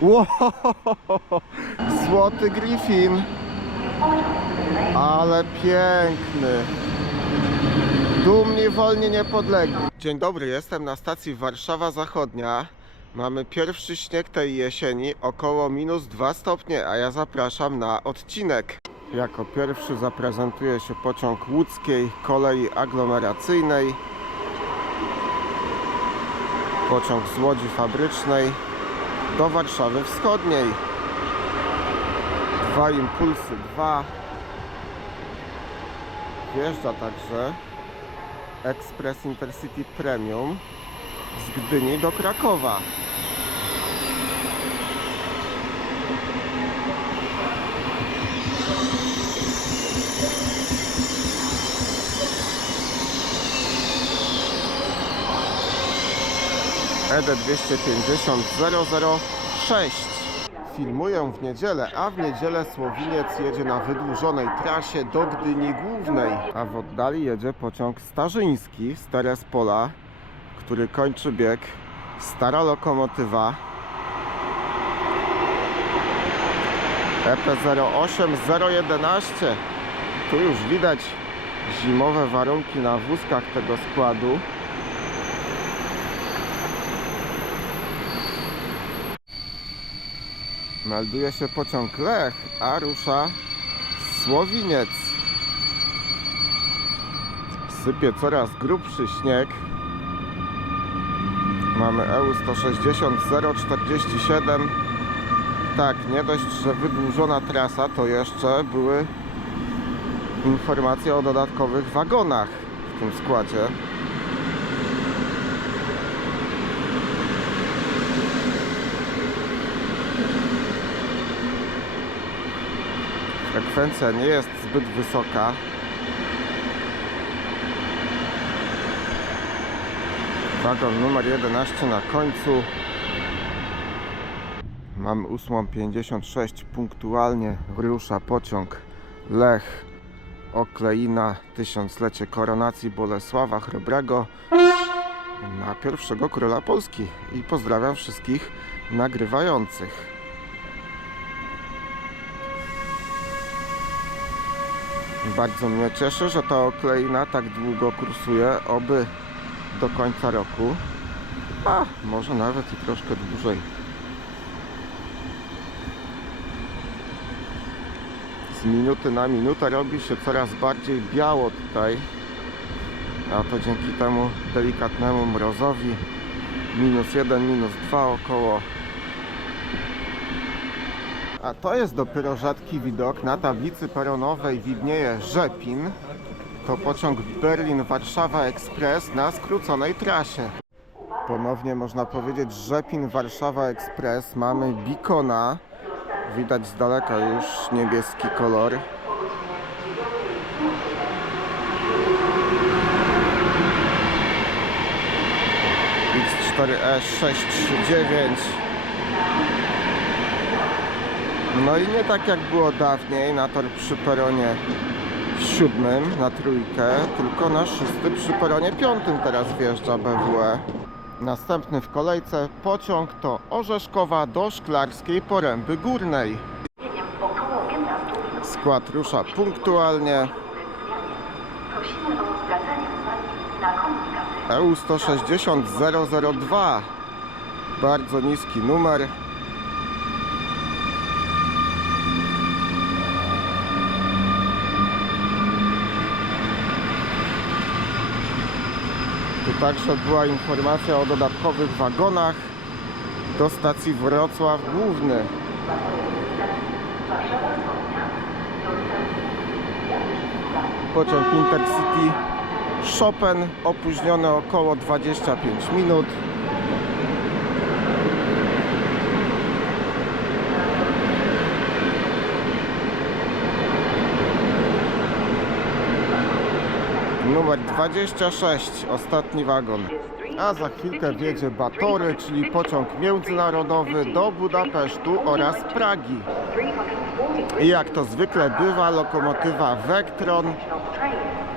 Wow, złoty Griffin. Ale piękny. Dumni, wolni, niepodlegli. Dzień dobry, jestem na stacji Warszawa Zachodnia. Mamy pierwszy śnieg tej jesieni, około minus 2 stopnie, a ja zapraszam na odcinek. Jako pierwszy zaprezentuje się pociąg łódzkiej kolei aglomeracyjnej. Pociąg z Łodzi Fabrycznej do Warszawy Wschodniej. Dwa impulsy, dwa. Wjeżdża także Express Intercity Premium z Gdyni do Krakowa. ED 250 006 Filmuję w niedzielę, a w niedzielę Słowiniec jedzie na wydłużonej trasie do Gdyni Głównej, a w oddali jedzie pociąg starzyński z Terespola, który kończy bieg. Stara lokomotywa E EP08011 Tu już widać zimowe warunki na wózkach tego składu. Melduje się pociąg Lech, a rusza Słowiniec. Sypie coraz grubszy śnieg. Mamy EU 160 047. Tak, nie dość, że wydłużona trasa, to jeszcze były informacje o dodatkowych wagonach w tym składzie. Frekwencja nie jest zbyt wysoka. Wagon numer 11 na końcu. Mamy 8.56. Punktualnie rusza pociąg Lech Okleina Tysiąclecie Koronacji Bolesława Chrobrego na pierwszego króla Polski. I pozdrawiam wszystkich nagrywających. Bardzo mnie cieszy, że ta okleina tak długo kursuje, oby do końca roku, a może nawet i troszkę dłużej. Z minuty na minutę robi się coraz bardziej biało tutaj, a to dzięki temu delikatnemu mrozowi. Minus jeden, minus dwa około. A to jest dopiero rzadki widok. Na tablicy peronowej widnieje Rzepin. To pociąg Berlin-Warszawa Express na skróconej trasie. Ponownie można powiedzieć Rzepin-Warszawa Express. Mamy Bikona. Widać z daleka już niebieski kolor. X4E639 no i nie tak jak było dawniej na tor przy peronie siódmym na trójkę, tylko na szósty przy peronie piątym teraz wjeżdża BWE. Następny w kolejce pociąg to Orzeszkowa do Szklarskiej Poręby Górnej. około 15 minut. Skład rusza punktualnie. EU 160 002 Bardzo niski numer. Także była informacja o dodatkowych wagonach do stacji Wrocław Główny. Pociąg Intercity Chopin opóźniony około 25 minut. Numer 26, ostatni wagon. A za chwilkę wjedzie Batory, czyli pociąg międzynarodowy do Budapesztu oraz Pragi. I jak to zwykle bywa, lokomotywa Vectron,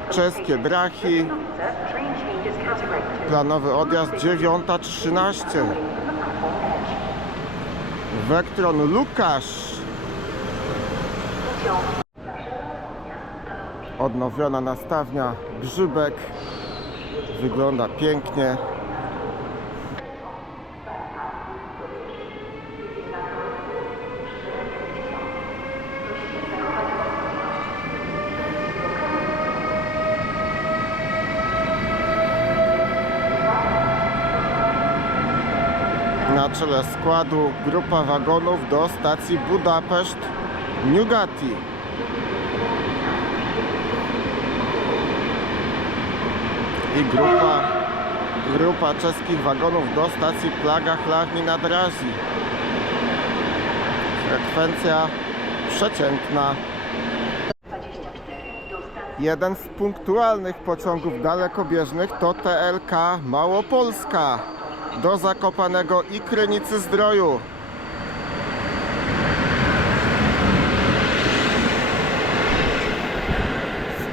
czeskie Drachi, planowy odjazd 9.13. Wektron Lukasz. Odnowiona nastawnia Grzybek. Wygląda pięknie. Na czele składu grupa wagonów do stacji Budapeszt Newgati. I grupa, grupa czeskich wagonów do stacji Plaga Chlarni nad Razi. Frekwencja przeciętna. 24 do stacji Jeden z punktualnych pociągów dalekobieżnych to TLK Małopolska do Zakopanego i Krynicy Zdroju.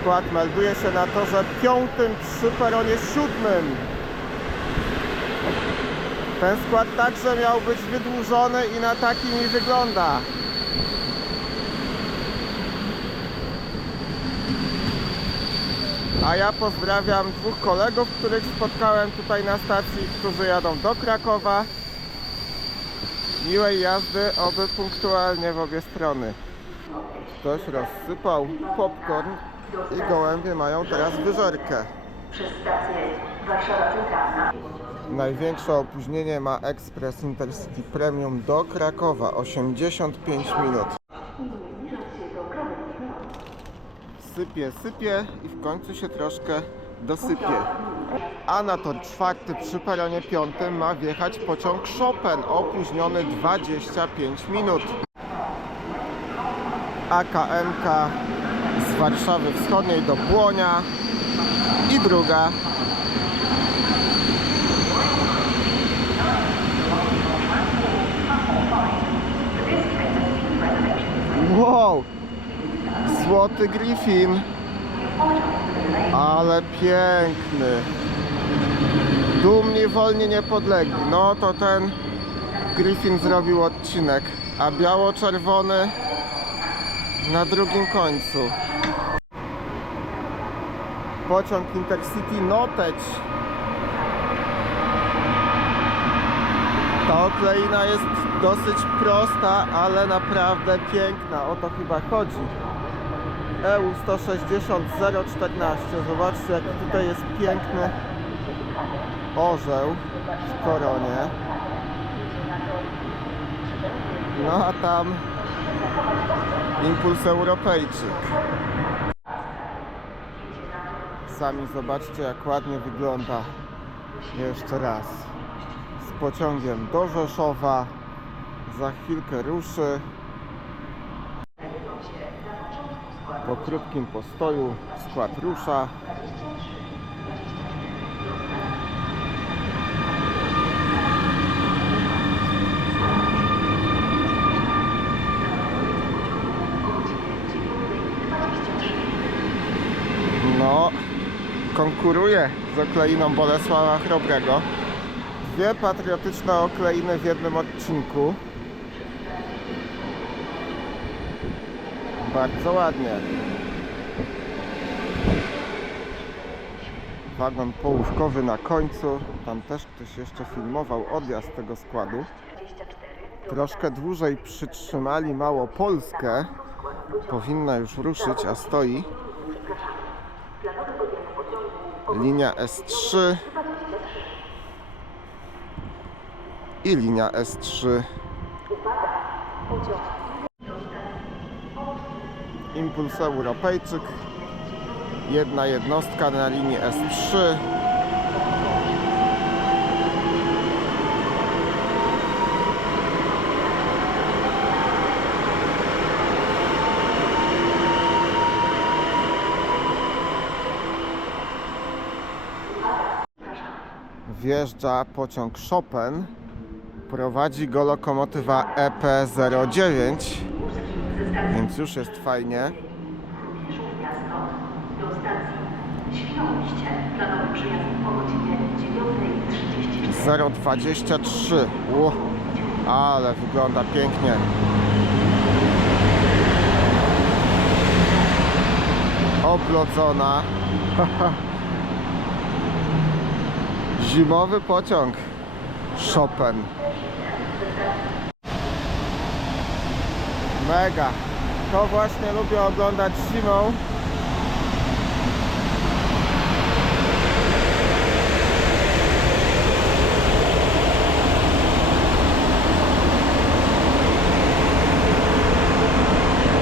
Skład melduje się na torze piątym przy peronie siódmym. Ten skład także miał być wydłużony i na taki mi wygląda. A ja pozdrawiam dwóch kolegów, których spotkałem tutaj na stacji, którzy jadą do Krakowa. Miłej jazdy, oby punktualnie w obie strony. Ktoś rozsypał popcorn i gołębie mają teraz wyżerkę. Największe opóźnienie ma ekspres Intercity Premium do Krakowa 85 minut. Sypie, sypie i w końcu się troszkę dosypie. A na tor czwarty przy peronie piątym ma wjechać pociąg Chopin opóźniony 25 minut. AKMK Warszawy Wschodniej do Błonia i druga Wow! Złoty Griffin. Ale piękny. Dumni, wolni, niepodlegli. No to ten Griffin zrobił odcinek. A biało-czerwony na drugim końcu. Pociąg Intercity Noteć. Ta okleina jest dosyć prosta, ale naprawdę piękna. O to chyba chodzi. EU 160 014. Zobaczcie, jaki tutaj jest piękny orzeł w koronie. No a tam impuls Europejczyk. Sami zobaczcie, jak ładnie wygląda. Jeszcze raz z pociągiem do Rzeszowa. Za chwilkę ruszy. Po krótkim postoju skład rusza. No, konkuruje z okleiną Bolesława Chrobrego. Dwie patriotyczne okleiny w jednym odcinku. Bardzo ładnie. Wagon połówkowy na końcu. Tam też ktoś jeszcze filmował odjazd tego składu. Troszkę dłużej przytrzymali mało Polskę. Powinna już ruszyć, a stoi. Linia S3 i linia S3. Impuls Europejczyk. Jedna jednostka na linii S3. Wjeżdża pociąg Chopin. Prowadzi go lokomotywa E EP09. Więc już jest fajnie. 9.30. 023. Ło. Ale wygląda pięknie. Oblodzona. Zimowy pociąg. Chopin. Mega. To właśnie lubię oglądać zimą.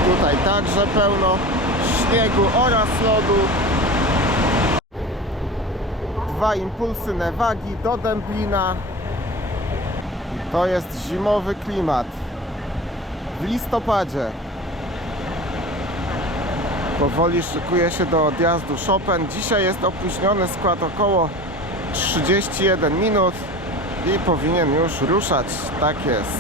Tutaj także pełno śniegu oraz lodu. Dwa impulsy Nevagi do Dęblina. To jest zimowy klimat. W listopadzie. Powoli szykuje się do odjazdu Chopin. Dzisiaj jest opóźniony skład około 31 minut i powinien już ruszać. Tak jest.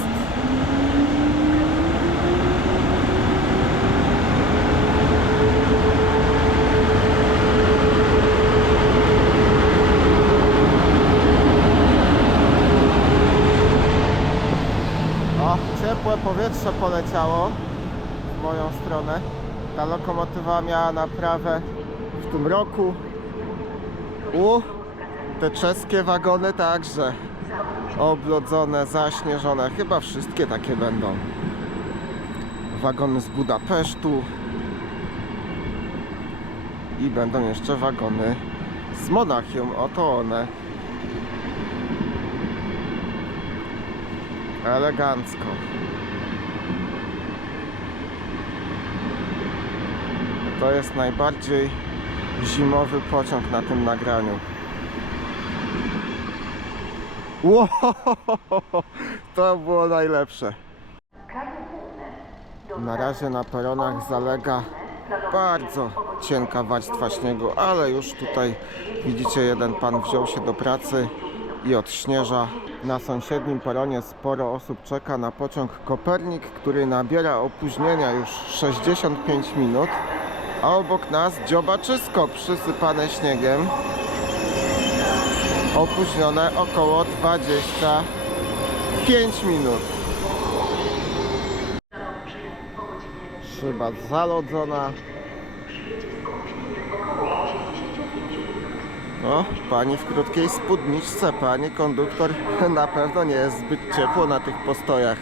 O, ciepłe powietrze poleciało w moją stronę. Ta lokomotywa miała naprawę w tym roku. U, te czeskie wagony także oblodzone, zaśnieżone. Chyba wszystkie takie będą. Wagony z Budapesztu. I będą jeszcze wagony z Monachium. Oto one. Elegancko. To jest najbardziej zimowy pociąg na tym nagraniu. Wow, to było najlepsze. Na razie na peronach zalega bardzo cienka warstwa śniegu, ale już tutaj widzicie jeden pan wziął się do pracy i odśnieża. Na sąsiednim peronie sporo osób czeka na pociąg Kopernik, który nabiera opóźnienia już 65 minut, a obok nas dziobaczysko przysypane śniegiem. Opóźnione około 25 minut. Szyba zalodzona. O, pani w krótkiej spódniczce, pani konduktor, na pewno nie jest zbyt ciepło na tych postojach.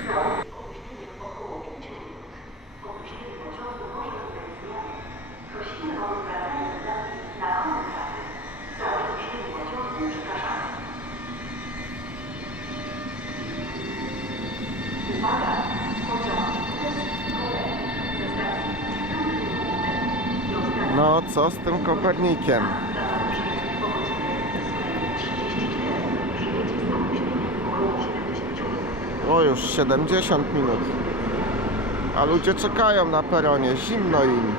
No, co z tym Kopernikiem? O, już 70 minut. A ludzie czekają na peronie, zimno im.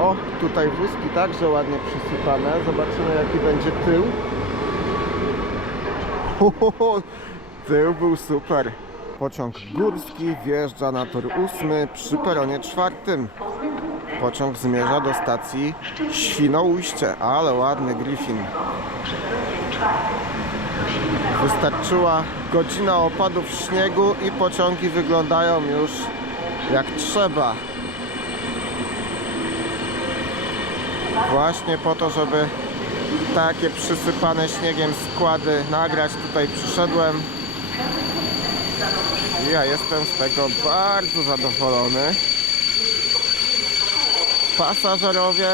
O, tutaj wózki także ładnie przysypane. Zobaczymy jaki będzie tył. Ho, ho, ho. Tył był super. Pociąg górski wjeżdża na tor ósmy przy peronie czwartym. Pociąg zmierza do stacji Świnoujście, ale ładny Griffin. Wystarczyła godzina opadów śniegu i pociągi wyglądają już jak trzeba. Właśnie po to, żeby takie przysypane śniegiem składy nagrać, tutaj przyszedłem. Ja jestem z tego bardzo zadowolony. Pasażerowie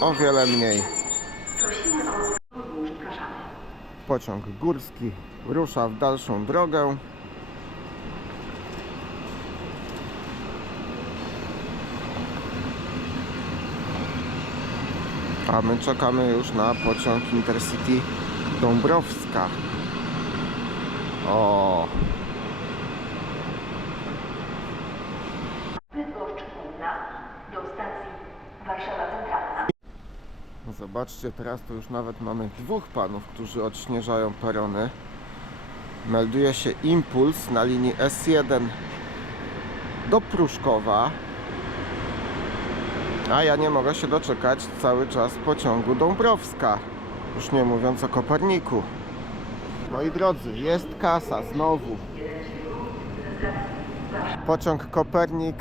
o wiele mniej. Pociąg górski rusza w dalszą drogę. A my czekamy już na pociąg Intercity Dąbrowska. O, Bydgoszcz Główna do stacji Warszawa Centralna. Zobaczcie, teraz to już nawet mamy dwóch panów, którzy odśnieżają perony. Melduje się impuls na linii S1 do Pruszkowa. A ja nie mogę się doczekać cały czas pociągu Dąbrowska. Już nie mówiąc o Koperniku. Moi drodzy, jest kasa znowu. Pociąg Kopernik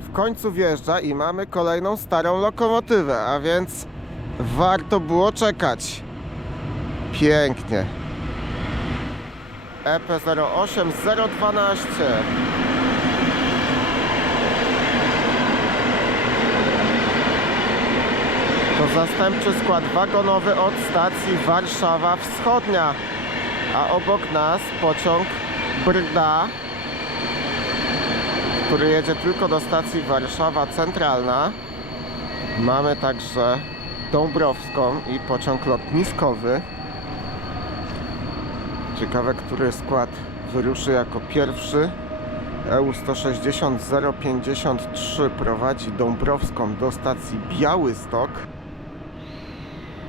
w końcu wjeżdża i mamy kolejną starą lokomotywę, a więc warto było czekać. Pięknie. E EP08012. To zastępczy skład wagonowy od stacji Warszawa Wschodnia, a obok nas pociąg Brda, który jedzie tylko do stacji Warszawa Centralna. Mamy także Dąbrowską i pociąg lotniskowy. Ciekawe, który skład wyruszy jako pierwszy. EU 160 053 prowadzi Dąbrowską do stacji Białystok.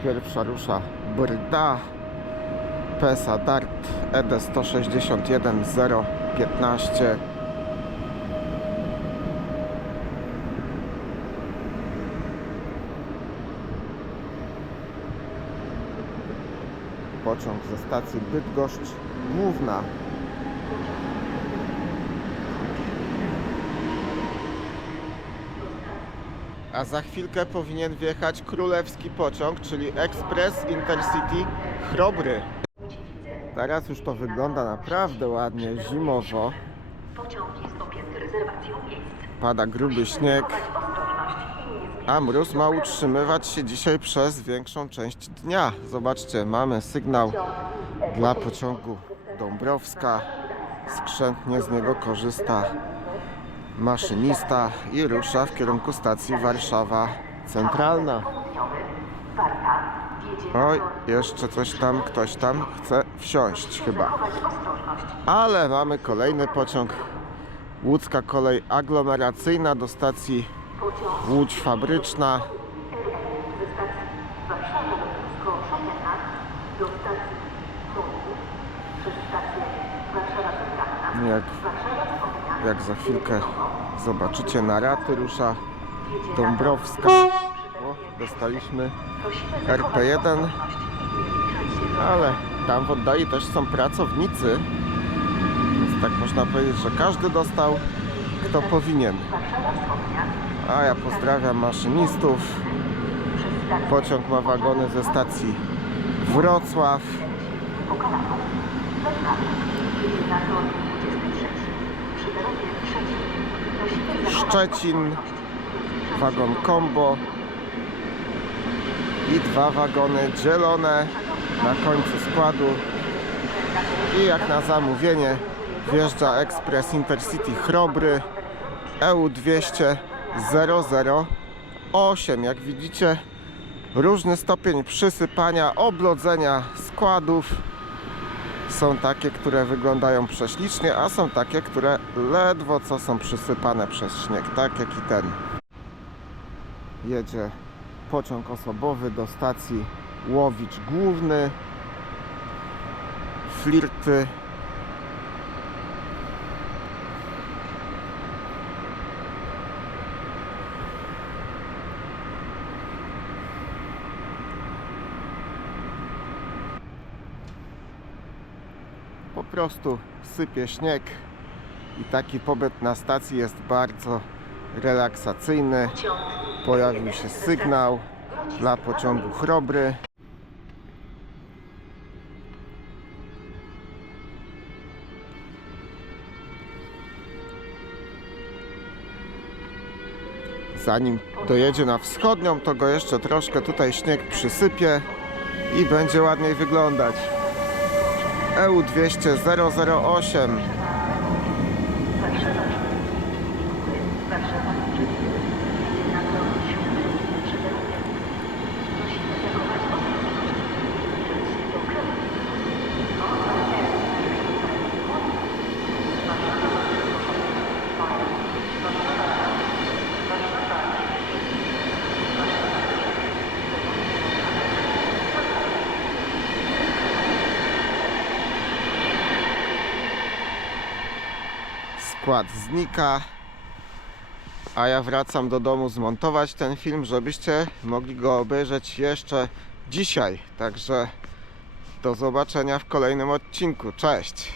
Pierwsza rusza Brda, PESA DART ED 161 015. Pociąg ze stacji Bydgoszcz Główna. A za chwilkę powinien wjechać królewski pociąg, czyli Express Intercity Chrobry. Teraz już to wygląda naprawdę ładnie, zimowo. Pociąg jest objęty rezerwacją miejsc. Pada gruby śnieg, a mróz ma utrzymywać się dzisiaj przez większą część dnia. Zobaczcie, mamy sygnał dla pociągu Dąbrowska. Skrzętnie z niego korzysta maszynista i rusza w kierunku stacji Warszawa Centralna. Oj, jeszcze coś tam, ktoś tam chce wsiąść chyba. Ale mamy kolejny pociąg. Łódzka kolej aglomeracyjna do stacji Łódź Fabryczna. Jak, jak za chwilkę zobaczycie na raty rusza Dąbrowska. O, dostaliśmy Prosimy zachować RP1, ostrożność i nie zbliżać się ale tam w oddali też są pracownicy. Więc tak można powiedzieć, że każdy dostał kto powinien. A ja pozdrawiam maszynistów. Pociąg ma wagony ze stacji Wrocław. Pokalaną. Warszawa jedzie na tor 23 przy peronie trzecim. Prosimy zachować Szczecin, wagon combo i dwa wagony dzielone na końcu składu. I jak na zamówienie wjeżdża Express Intercity Chrobry E EU 200 008. Jak widzicie, różny stopień przysypania, oblodzenia składów. Są takie, które wyglądają prześlicznie, a są takie, które ledwo co są przysypane przez śnieg, tak jak i ten. Jedzie pociąg osobowy do stacji Łowicz Główny. Flirty. Prostu sypie śnieg i taki pobyt na stacji jest bardzo relaksacyjny. Pojawił się sygnał dla pociągu Chrobry. Zanim dojedzie na wschodnią, to go jeszcze troszkę tutaj śnieg przysypie i będzie ładniej wyglądać. E EU 200 008 Warszawa. Warszawa. Jedzie na tor 7 przy peronie. Prosimy zachować ostrożność i zbliżać się do kraju. Skład znika. A ja wracam do domu zmontować ten film, żebyście mogli go obejrzeć jeszcze dzisiaj. Także Do zobaczenia w kolejnym odcinku. Cześć!